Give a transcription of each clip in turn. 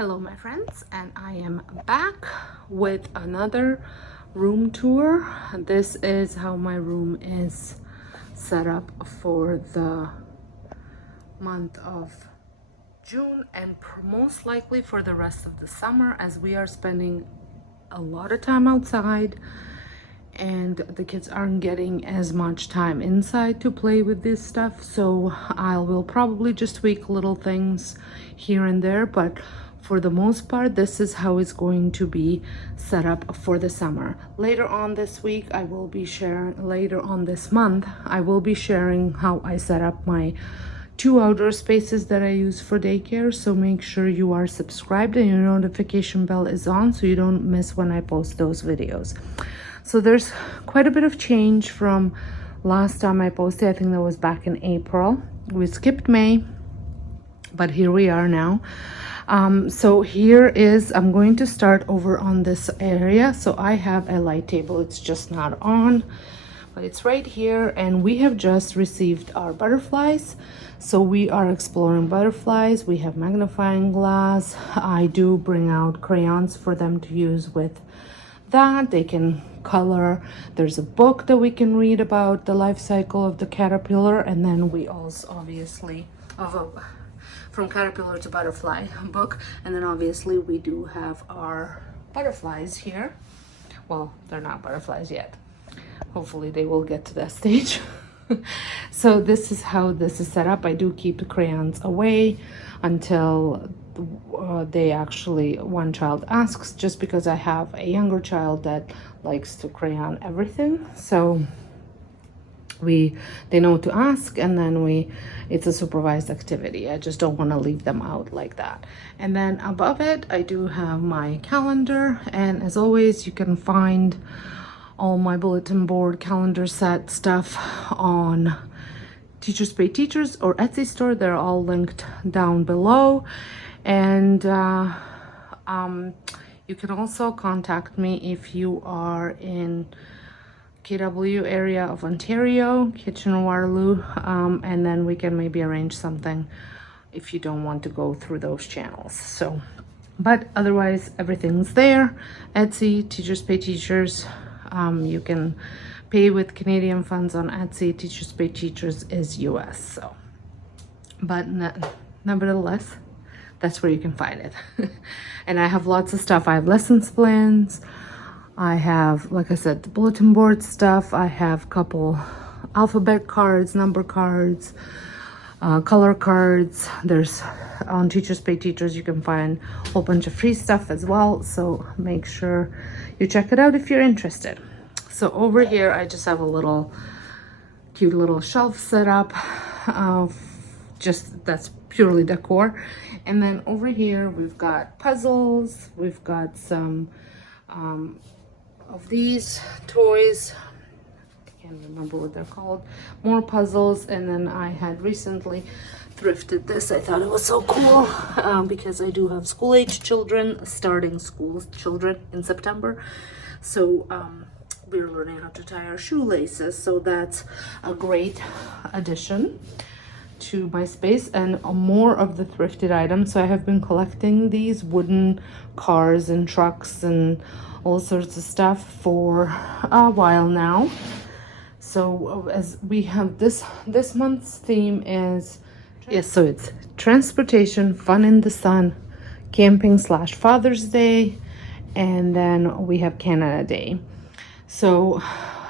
Hello my friends, and I am back with another room tour. This is how my room is set up for the month of June and most likely for the rest of the summer, as we are spending a lot of time outside and the kids aren't getting as much time inside to play with this stuff. So I will probably just tweak little things here and there, but for the most part, this is how it's going to be set up for the summer. Later on this week, I will be sharing, later on this month, I will be sharing how I set up my 2 outdoor spaces that I use for daycare. So make sure you are subscribed and your notification bell is on so you don't miss when I post those videos. So there's quite a bit of change from last time I posted. I think that was back in April. We skipped May, but here we are now. So here is, I'm going to start over on this area. So I have a light table, it's just not on, but it's right here, and we have just received our butterflies. So we are exploring butterflies. We have magnifying glass. I do bring out crayons for them to use with that. They can color. There's a book that we can read about the life cycle of the caterpillar, and then we also obviously from caterpillar to butterfly book, and then obviously we do have our butterflies here. Well, they're not butterflies yet. Hopefully they will get to that stage. So this is how this is set up. I do keep the crayons away until they actually, one child asks, just because I have a younger child that likes to crayon everything. So they know to ask, and then it's a supervised activity. I just don't want to leave them out like that. And then above it, I do have my calendar, and as always, you can find all my bulletin board calendar set stuff on Teachers Pay Teachers or Etsy store. They're all linked down below. And you can also contact me if you are in KW area of Ontario, Kitchener-Waterloo, and then we can maybe arrange something if you don't want to go through those channels. So, but otherwise everything's there. Etsy, Teachers Pay Teachers. You can pay with Canadian funds on Etsy. Teachers Pay Teachers is US. So, but nevertheless, that's where you can find it. And I have lots of stuff. I have lessons plans. I have, like I said, the bulletin board stuff. I have a couple alphabet cards, number cards, color cards. There's on Teachers Pay Teachers, you can find a whole bunch of free stuff as well. So make sure you check it out if you're interested. So over here, I just have a little cute little shelf set up. Just that's purely decor. And then over here, we've got puzzles. We've got some of these toys. I can't remember what they're called. More puzzles. And then I had recently thrifted this. I thought it was so cool because I do have school-age children, starting school children in September. So we're learning how to tie our shoelaces. So that's a great addition to my space, and more of the thrifted items. So I have been collecting these wooden cars and trucks and all sorts of stuff for a while now. So as we have this month's theme is, yes, so it's transportation, fun in the sun, camping / Father's Day, and then we have Canada Day. So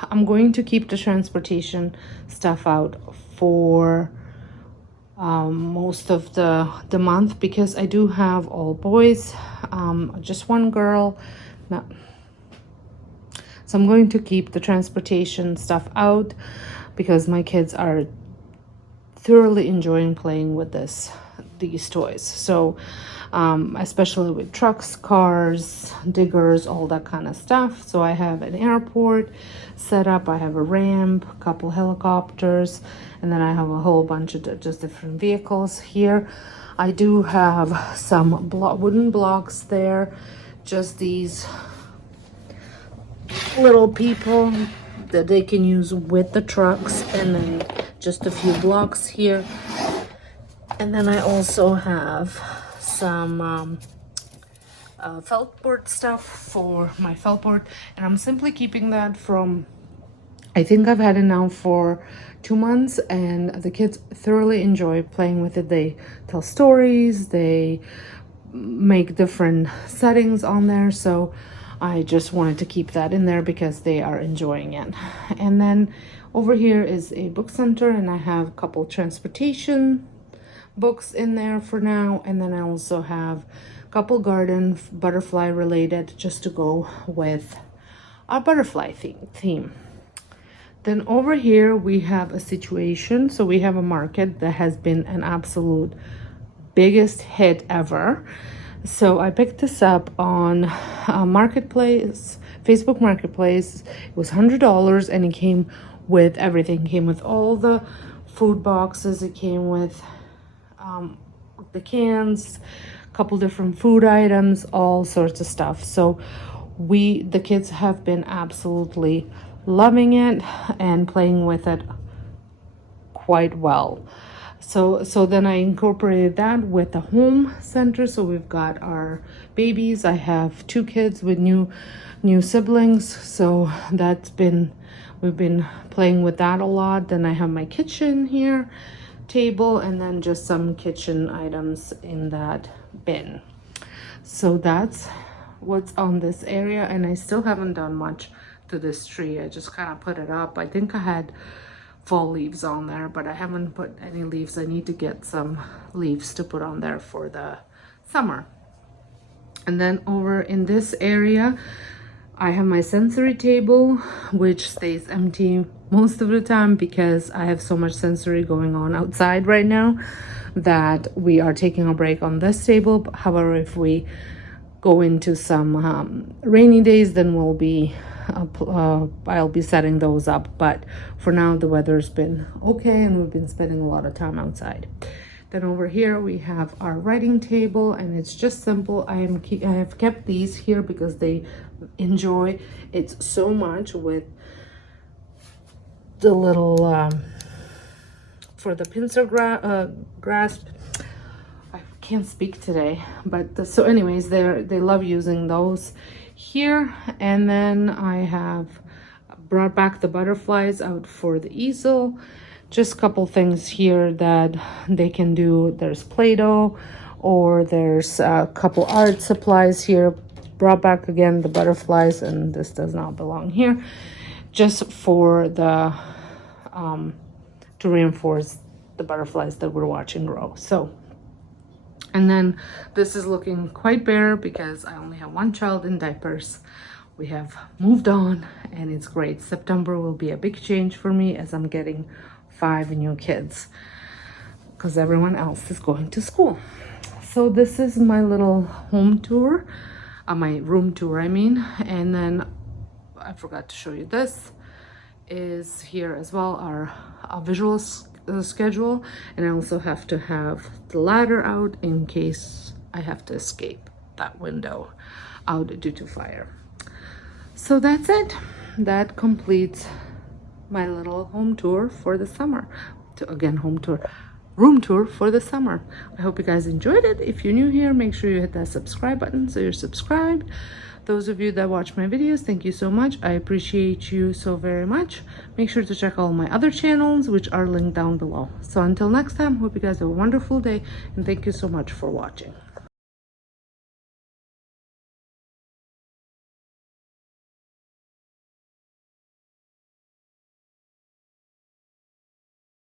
I'm going to keep the transportation stuff out for most of the month, because I do have all boys, just one girl. No. So I'm going to keep the transportation stuff out because my kids are thoroughly enjoying playing with these toys. So especially with trucks, cars, diggers, all that kind of stuff. So I have an airport set up. I have a ramp, a couple helicopters, and then I have a whole bunch of just different vehicles here. I do have some wooden blocks there, just these little people that they can use with the trucks, and then just a few blocks here. And then I also have some felt board stuff for my felt board, and I'm simply keeping that from, I think I've had it now for 2 months, and the kids thoroughly enjoy playing with it. They tell stories, they make different settings on there, so I just wanted to keep that in there because they are enjoying it. And then over here is a book center, and I have a couple transportation books in there for now, and then I also have a couple garden butterfly related just to go with our butterfly theme. Then over here we have a situation. So we have a market that has been an absolute biggest hit ever. So I picked this up on Marketplace, Facebook Marketplace. It was $100, and it came with everything. It came with all the food boxes. It came with the cans, a couple different food items, all sorts of stuff. So the kids have been absolutely loving it and playing with it quite well. So then I incorporated that with the home center. So we've got our babies. I have 2 kids with new siblings, so we've been playing with that a lot. Then I have my kitchen here table, and then just some kitchen items in that bin. So that's what's on this area, and I still haven't done much to this tree. I just kind of put it up. I think I had fall leaves on there, but I haven't put any leaves. I need to get some leaves to put on there for the summer. And then over in this area I have my sensory table, which stays empty most of the time because I have so much sensory going on outside right now that we are taking a break on this table. However, if we go into some rainy days, then we'll be I'll be setting those up. But for now, the weather's been okay, and we've been spending a lot of time outside. Then over here we have our writing table, and it's just simple. I have kept these here because they enjoy it so much with the little for the pincer grasp. I can't speak today, but so anyways, they love using those here. And then I have brought back the butterflies out for the easel. Just a couple things here that they can do. There's Play-Doh, or there's a couple art supplies here. Brought back again the butterflies, and this does not belong here, just for the to reinforce the butterflies that we're watching grow. So, and then this is looking quite bare because I only have 1 child in diapers. We have moved on, and it's great. September will be a big change for me as I'm getting 5 new kids because everyone else is going to school. So this is my little home tour, my room tour I mean. And then I forgot to show you, this is here as well, our visual schedule. And I also have to have the ladder out in case I have to escape that window out due to fire. So that's it. That completes my little home tour for the summer. Room tour for the summer. I hope you guys enjoyed it. If you're new here, make sure you hit that subscribe button so you're subscribed. Those of you that watch my videos, thank you so much. I appreciate you so very much. Make sure to check all my other channels, which are linked down below. So until next time, hope you guys have a wonderful day, and thank you so much for watching.